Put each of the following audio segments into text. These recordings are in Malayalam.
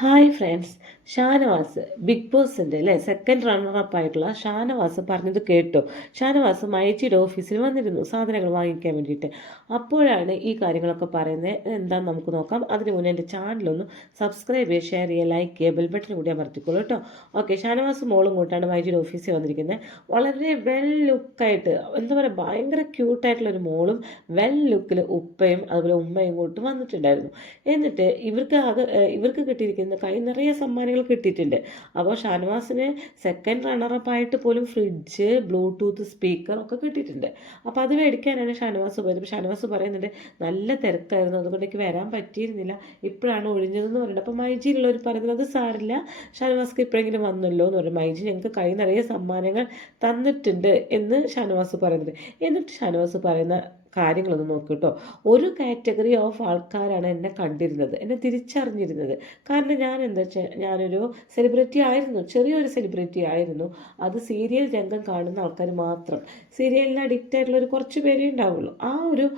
ഹായ് ഫ്രണ്ട്സ്, ഷാനവാസ് ബിഗ് ബോസിൻ്റെ അല്ലേ സെക്കൻഡ് റണ്ണറപ്പ് ആയിട്ടുള്ള ഷാനവാസ് പറഞ്ഞത് കേട്ടോ. ഷാനവാസ് മൈജിയുടെ ഓഫീസിൽ വന്നിരുന്നു സാധനങ്ങൾ വാങ്ങിക്കാൻ വേണ്ടിയിട്ട്. അപ്പോഴാണ് ഈ കാര്യങ്ങളൊക്കെ പറയുന്നത്. എന്താണെന്ന് നമുക്ക് നോക്കാം. അതിന് മുന്നേ എൻ്റെ ചാനലൊന്ന് സബ്സ്ക്രൈബ് ചെയ്യുക, ഷെയർ ചെയ്യുക, ലൈക്ക് ചെയ്യുക, ബെൽ ബട്ടൺ കൂടി അമർത്തിക്കോളൂ കേട്ടോ. ഓക്കെ, ഷാനവാസ് മോളും കൂട്ടാണ് മൈജിയുടെ ഓഫീസിൽ വന്നിരിക്കുന്നത്. വളരെ വെൽ ലുക്കായിട്ട്, എന്താ പറയുക, ഭയങ്കര ക്യൂട്ടായിട്ടുള്ളൊരു മോളും വെൽ ലുക്കിൽ ഉപ്പയും അതുപോലെ ഉമ്മയും കൂട്ട് വന്നിട്ടുണ്ടായിരുന്നു. എന്നിട്ട് ഇവർക്ക് കിട്ടിയിരിക്കുന്ന കൈ നിറയെ സമ്മാനങ്ങൾ കിട്ടിയിട്ടുണ്ട്. അപ്പോൾ ഷാനവാസിന് സെക്കൻഡ് റണ്ണറപ്പായിട്ട് പോലും ഫ്രിഡ്ജ്, ബ്ലൂടൂത്ത് സ്പീക്കർ ഒക്കെ കിട്ടിയിട്ടുണ്ട്. അപ്പോൾ അത് മേടിക്കാനാണ് ഷാനവാസ് പോയത്. അപ്പോൾ ഷാനവാസ് പറയുന്നുണ്ട്, നല്ല തിരക്കായിരുന്നു, അതുകൊണ്ട് എനിക്ക് വരാൻ പറ്റിയിരുന്നില്ല, ഇപ്പോഴാണ് ഒഴിഞ്ഞതെന്ന് പറയുന്നത്. അപ്പോൾ മൈജിയിലുള്ളവർ പറയുന്നത് അത് സാരില്ല, ഷാനവാസ്ക്ക് ഇപ്പോഴെങ്കിലും വന്നല്ലോ എന്ന് പറയും. മൈജി ഞങ്ങൾക്ക് കൈ നിറയെ സമ്മാനങ്ങൾ തന്നിട്ടുണ്ട് എന്ന് ഷാനവാസ് പറയുന്നത്. എന്നിട്ട് ഷാനവാസ് പറയുന്ന കാര്യങ്ങളൊന്ന് നോക്കൂ കേട്ടോ. ഒരു കാറ്റഗറി ഓഫ് ആൾക്കാരാണ് എന്നെ കണ്ടിരുന്നത്, എന്നെ തിരിച്ചറിഞ്ഞിരുന്നത്. കാരണം ഞാൻ എന്താ വെച്ചാൽ ഞാനൊരു സെലിബ്രിറ്റി ആയിരുന്നു, ചെറിയൊരു സെലിബ്രിറ്റി ആയിരുന്നു. അത് സീരിയൽ രംഗം കാണുന്ന ആൾക്കാർ മാത്രം, സീരിയലിന് അഡിക്റ്റ് ആയിട്ടുള്ള ഒരു കുറച്ച് പേരേ ഉണ്ടാവുള്ളൂ. ആ ഒരു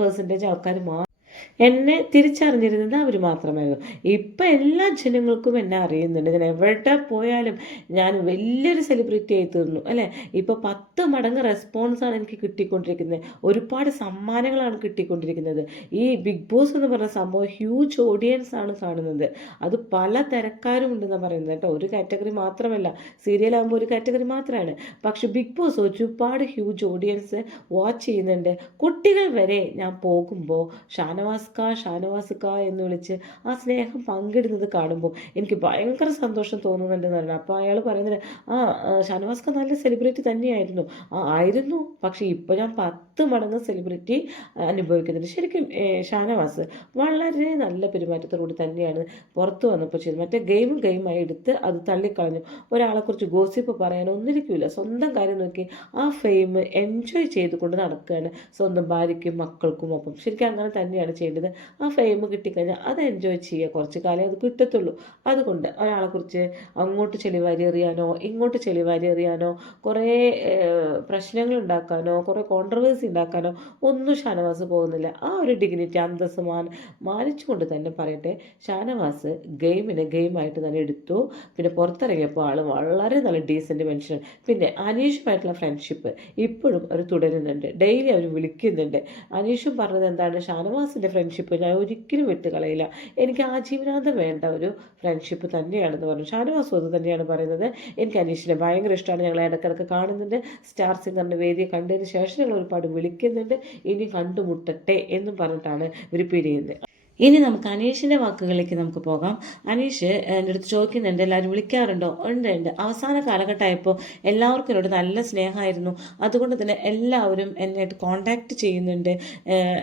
പെർസെൻറ്റേജ് ആൾക്കാർ എന്നെ തിരിച്ചറിഞ്ഞിരുന്നത് അവർ മാത്രമായിരുന്നു. ഇപ്പം എല്ലാ ജനങ്ങൾക്കും എന്നെ അറിയുന്നുണ്ട്. ഞാൻ എവിടെ പോയാലും ഞാൻ വലിയൊരു സെലിബ്രിറ്റി ആയി തീർന്നു അല്ലേ. ഇപ്പോൾ 10 മടങ്ങ് റെസ്പോൺസാണ് എനിക്ക് കിട്ടിക്കൊണ്ടിരിക്കുന്നത്, ഒരുപാട് സമ്മാനങ്ങളാണ് കിട്ടിക്കൊണ്ടിരിക്കുന്നത്. ഈ ബിഗ് ബോസ് എന്ന് പറഞ്ഞ സംഭവം ഹ്യൂജ് ഓഡിയൻസ് ആണ് കാണുന്നത്. അത് പല തരക്കാരും ഉണ്ടെന്ന് പറയുന്നത് കേട്ടോ. ഒരു കാറ്റഗറി മാത്രമല്ല, സീരിയലാകുമ്പോൾ ഒരു കാറ്റഗറി മാത്രമാണ്. പക്ഷെ ബിഗ് ബോസ് ഒരുപാട് ഹ്യൂജ് ഓഡിയൻസ് വാച്ച് ചെയ്യുന്നുണ്ട്. കുട്ടികൾ വരെ ഞാൻ പോകുമ്പോൾ ഷാനവാസ്ക എന്ന് വിളിച്ച് ആ സ്നേഹം പങ്കിടുന്നത് കാണുമ്പോൾ എനിക്ക് ഭയങ്കര സന്തോഷം തോന്നുന്നുണ്ടെന്ന് പറഞ്ഞു. അപ്പോൾ അയാൾ പറയുന്നത്, ഷാനവാസ്ക നല്ല സെലിബ്രിറ്റി തന്നെയായിരുന്നു. ആയിരുന്നു, പക്ഷേ ഇപ്പോൾ ഞാൻ 10 മടങ്ങ് സെലിബ്രിറ്റി അനുഭവിക്കുന്നുണ്ട്. ശരിക്കും ഷാനവാസ് വളരെ നല്ല പെരുമാറ്റത്തോടുകൂടി തന്നെയാണ് പുറത്തു വന്നപ്പോൾ ചെയ്തത്. മറ്റേ ഗെയിമായി എടുത്ത് അത് തള്ളിക്കളഞ്ഞു. ഒരാളെക്കുറിച്ച് ഗോസിപ്പ് പറയാൻ ഒന്നിരിക്കില്ല, സ്വന്തം കാര്യം നോക്കി ആ ഫെയിം എൻജോയ് ചെയ്തുകൊണ്ട് നടക്കുകയാണ് സ്വന്തം ഭാര്യയ്ക്കും മക്കൾക്കും ഒപ്പം. ശരിക്കും അങ്ങനെ തന്നെയാണ് ചെയ്യേണ്ടത്. ആ ഫെയിം കിട്ടിക്കഴിഞ്ഞാൽ അത് എൻജോയ് ചെയ്യുക, കുറച്ച് കാലം അത് കിട്ടത്തുള്ളൂ. അതുകൊണ്ട് ഒരാളെക്കുറിച്ച് അങ്ങോട്ട് ചെളിവാരി എറിയാനോ ഇങ്ങോട്ട് ചെളിവാരി എറിയാനോ കുറേ പ്രശ്നങ്ങൾ ഉണ്ടാക്കാനോ കുറേ കോൺട്രവേഴ്സി ഉണ്ടാക്കാനോ ഒന്നും ഷാനവാസ് പോകുന്നില്ല. ആ ഒരു ഡിഗ്നിറ്റി, അന്തസ്സ് മാനിച്ചുകൊണ്ട് തന്നെ പറയട്ടെ, ഷാനവാസ് ഗെയിമായിട്ട് തന്നെ എടുത്തു. പിന്നെ പുറത്തിറങ്ങിയപ്പോൾ ആൾ വളരെ നല്ല ഡീസൻറ്റ് മനുഷ്യൻ. പിന്നെ അനീഷുമായിട്ടുള്ള ഫ്രണ്ട്ഷിപ്പ് ഇപ്പോഴും അവർ തുടരുന്നുണ്ട്, ഡെയിലി അവർ വിളിക്കുന്നുണ്ട്. അനീഷും പറഞ്ഞത് എന്താണ്, ഷാനവാസിൻ്റെ ഫ്രണ്ട്ഷിപ്പ് ഞാൻ ഒരിക്കലും വിട്ട് കളയില്ല, എനിക്ക് ആജീവനാന്തം വേണ്ട ഒരു ഫ്രണ്ട്ഷിപ്പ് തന്നെയാണെന്ന് പറഞ്ഞു. ഷാനവാസും അത് തന്നെയാണ് പറയുന്നത്. എനിക്ക് അനീഷിനെ ഭയങ്കര ഇഷ്ടമാണ്, ഞങ്ങൾ ഇടയ്ക്കിടയ്ക്ക് കാണുന്നുണ്ട്. സ്റ്റാർ സിംഗറിൻ്റെ വേദിയെ കണ്ടതിന് ശേഷം ഞങ്ങൾ ഒരുപാട് വിളിക്കുന്നുണ്ട്, ഇനി കണ്ടുമുട്ടട്ടെ എന്നും പറഞ്ഞിട്ടാണ് റിപ്പീറ്റ് ചെയ്യുന്നത്. ഇനി നമുക്ക് അനീഷിൻ്റെ വാക്കുകളിലേക്ക് നമുക്ക് പോകാം. അനീഷ് എൻ്റെ അടുത്ത് ചോദിക്കുന്നുണ്ട്, എല്ലാവരും വിളിക്കാറുണ്ടോ? ഉണ്ട്. അവസാന കാലഘട്ടമായപ്പോൾ എല്ലാവർക്കും എന്നോട് നല്ല സ്നേഹമായിരുന്നു, അതുകൊണ്ട് തന്നെ എല്ലാവരും എന്നെയായിട്ട് കോൺടാക്റ്റ് ചെയ്യുന്നുണ്ട്,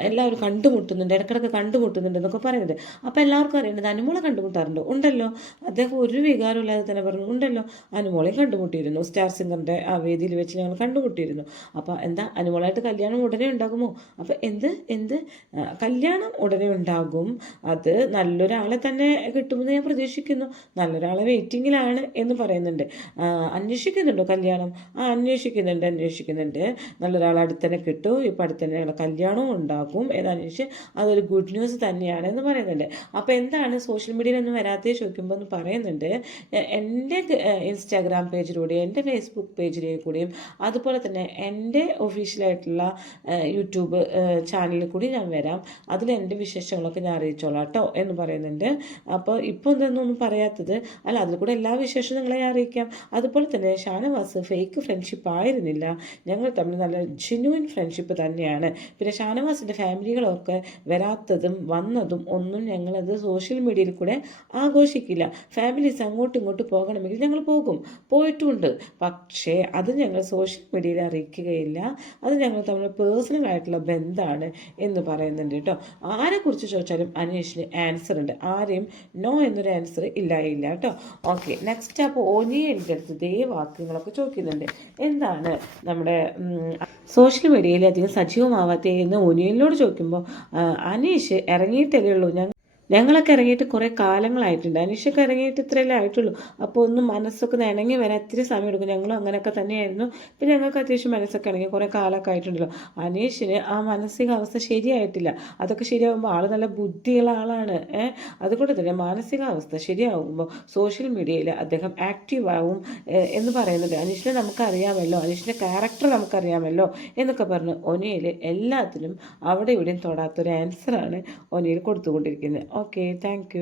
എല്ലാവരും കണ്ടുമുട്ടുന്നുണ്ട്, ഇടയ്ക്കിടയ്ക്ക് കണ്ടുമുട്ടുന്നുണ്ട് എന്നൊക്കെ പറയുന്നുണ്ട്. അപ്പോൾ എല്ലാവർക്കും അറിയേണ്ടത്, അനുമോളെ കണ്ടുമുട്ടാറുണ്ടോ? ഉണ്ടല്ലോ. അദ്ദേഹം ഒരു വികാരമില്ലാതെ തന്നെ പറഞ്ഞു, ഉണ്ടല്ലോ, അനുമോളെയും കണ്ടുമുട്ടിയിരുന്നു, സ്റ്റാർ സിംഗറിൻ്റെ ആ വേദിയിൽ വെച്ച് ഞങ്ങൾ കണ്ടുമുട്ടിയിരുന്നു. അപ്പോൾ എന്താ, അനുമോളായിട്ട് കല്യാണം ഉടനെ ഉണ്ടാകുമോ? അപ്പോൾ എന്ത് കല്യാണം ഉടനെ ഉണ്ടാകും, അത് നല്ലൊരാളെ തന്നെ കിട്ടുമെന്ന് ഞാൻ പ്രതീക്ഷിക്കുന്നു, നല്ലൊരാളെ വെയിറ്റിങ്ങിലാണ് എന്ന് പറയുന്നുണ്ട്. അന്വേഷിക്കുന്നുണ്ടോ കല്യാണം? അന്വേഷിക്കുന്നുണ്ട്. നല്ലൊരാളെ അടുത്തന്നെ കിട്ടും, ഇപ്പം അടുത്തന്നെ ഞങ്ങളുടെ കല്യാണവും ഉണ്ടാകും എന്നന്വേഷിച്ച് അതൊരു ഗുഡ് ന്യൂസ് തന്നെയാണ് എന്ന് പറയുന്നുണ്ട്. അപ്പോൾ എന്താണ് സോഷ്യൽ മീഡിയയിലൊന്നും വരാത്തേ ചോദിക്കുമ്പോൾ എന്ന് പറയുന്നുണ്ട്, എൻ്റെ ഇൻസ്റ്റാഗ്രാം പേജിലൂടെയും എൻ്റെ ഫേസ്ബുക്ക് പേജിലേക്കൂടെയും അതുപോലെ തന്നെ എൻ്റെ ഒഫീഷ്യലായിട്ടുള്ള യൂട്യൂബ് ചാനലിൽ കൂടി ഞാൻ വരാം, അതിൽ എൻ്റെ വിശേഷങ്ങളൊക്കെ ഞാൻ അറിയിച്ചോളാം കേട്ടോ എന്ന് പറയുന്നുണ്ട്. അപ്പോൾ ഇപ്പോൾ എന്തെന്നൊന്നും പറയാത്തത് അല്ല, അതിൽ കൂടെ എല്ലാ വിശേഷവും നിങ്ങളെ അറിയിക്കാം. അതുപോലെ തന്നെ ഷാനവാസ് ഫേക്ക് ഫ്രണ്ട്ഷിപ്പ് ആയിരുന്നില്ല, ഞങ്ങൾ തമ്മിൽ നല്ല ജെന്യുവൻ ഫ്രണ്ട്ഷിപ്പ് തന്നെയാണ്. പിന്നെ ഷാനവാസിൻ്റെ ഫാമിലികളൊക്കെ വരാത്തതും വന്നതും ഒന്നും ഞങ്ങളത് സോഷ്യൽ മീഡിയയിൽ കൂടെ ആഘോഷിക്കില്ല. ഫാമിലീസ് അങ്ങോട്ടും ഇങ്ങോട്ടും പോകണമെങ്കിൽ ഞങ്ങൾ പോയിട്ടുമുണ്ട്, പക്ഷേ അത് ഞങ്ങൾ സോഷ്യൽ മീഡിയയിൽ അറിയിക്കുകയില്ല, അത് ഞങ്ങൾ തമ്മിൽ പേഴ്സണൽ ആയിട്ടുള്ള ബന്ധമാണ് എന്ന് പറയുന്നുണ്ട് കേട്ടോ. ആരെക്കുറിച്ച് ചോദിച്ചാലും അനീഷിന് ആൻസർ ഉണ്ട്, ആരെയും നോ എന്നൊരു ആൻസർ ഇല്ല കേട്ടോ. ഓക്കെ, നെക്സ്റ്റ് അപ്പോൾ ഒനിയൻ്റെ അടുത്ത് ഇതേ വാക്കുകളൊക്കെ ചോദിക്കുന്നുണ്ട്. എന്താണ് നമ്മുടെ സോഷ്യൽ മീഡിയയിൽ അധികം സജീവമാവാത്തേ എന്ന് ഒനിയലിനോട് ചോദിക്കുമ്പോൾ, അനീഷ് ഇറങ്ങിയിട്ടല്ലേ ഉള്ളൂ, ഞങ്ങളൊക്കെ ഇറങ്ങിയിട്ട് കുറേ കാലങ്ങളായിട്ടുണ്ട്. അനീഷൊക്കെ ഇറങ്ങിയിട്ട് ഇത്രയല്ലേ ആയിട്ടുള്ളൂ. അപ്പോൾ ഒന്ന് മനസ്സൊക്കെ ഒന്ന് ഇണങ്ങി വരാൻ ഇത്തിരി സമയം എടുക്കും. ഞങ്ങളും അങ്ങനെയൊക്കെ തന്നെയായിരുന്നു. ഇപ്പം ഞങ്ങൾക്ക് അത്യാവശ്യം മനസ്സൊക്കെ ഇണങ്ങി കുറേ കാലമൊക്കെ ആയിട്ടുണ്ടല്ലോ. അനീഷിന് ആ മാനസികാവസ്ഥ ശരിയായിട്ടില്ല. അതൊക്കെ ശരിയാകുമ്പോൾ ആൾ നല്ല ബുദ്ധിയുള്ള ആളാണ്. അതുകൊണ്ട് തന്നെ മാനസികാവസ്ഥ ശരിയാകുമ്പോൾ സോഷ്യൽ മീഡിയയിൽ അദ്ദേഹം ആക്റ്റീവ് ആവും എന്ന് പറയുന്നത് അനീഷിനെ നമുക്കറിയാമല്ലോ, അനീഷിൻ്റെ ക്യാരക്ടർ നമുക്കറിയാമല്ലോ എന്നൊക്കെ പറഞ്ഞ് ഒനിയിൽ എല്ലാത്തിനും അവിടെ ഇവിടെയും തൊടാത്തൊരു ആൻസറാണ് ഒനിയിൽ കൊടുത്തുകൊണ്ടിരിക്കുന്നത്. Okay, thank U.